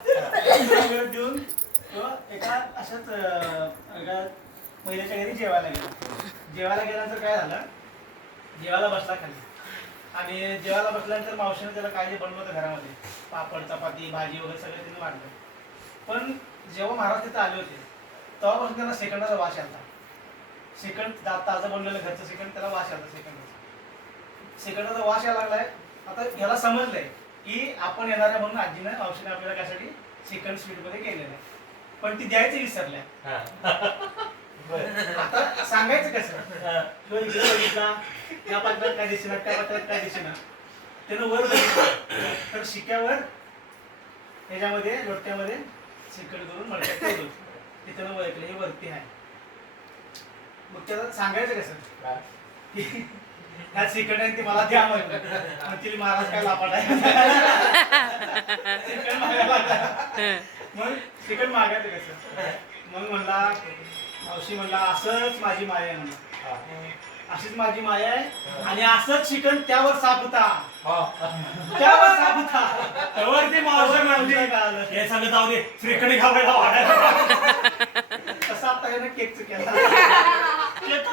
देऊन तो एका अशाच एका महिलेच्या घरी जेवायला गेल्यानंतर काय झालं, जेवायला बसला खाली आणि जेवायला बसल्यानंतर मावशीने त्याला काय जे बनवलं होतं घरामध्ये, पापड चपाती भाजी वगैरे सगळं तिने वाढलं. पण जेव्हा महाराज तिथं आले होते तेव्हापासून त्यांना सेकंदाचा वास आला. सेकंड ताजं बनलेलं घरचं सेकंड, त्याला वास आला. सेकंदाचा वास यायला लागलाय. आता ह्याला समजलंय की आपण येणार आहे म्हणून आजीने मावशीने आपल्याला त्यासाठी सेकंड स्वीट मध्ये केलेलं आहे, पण ती द्यायचं विसरल्या. आता सांगायचं कसं, इकडे बघितला या पात्रात काय दिसेना, त्या पात्रात काय दिसेना, त्यानं वर बघितलं तर शिक्यावर ह्याच्यामध्ये लोट्यामध्ये शिकड करून मडक्यात ठेवलं होतं. ते त्यानं ओळखलं हे वरती आहे. मग त्याला सांगायचं कसं की ह्या शिकड आहे ती मला द्या म्हणलं. तिला महाराज काय लापाट आहे शिकड मागायला. मग शिकड मागायचं कसं, मग म्हणला मावशी म्हणला असंच माझी माया आहे म्हणला, अशीच माझी माया आहे आणि असंच शिकण त्यावर साप होता, त्यावर साप होता. त्यावर ते मावशी म्हणली हे सगळं जाऊ दे, श्रीकडे घालायला वाढायला. तसं आता केकचं केलं.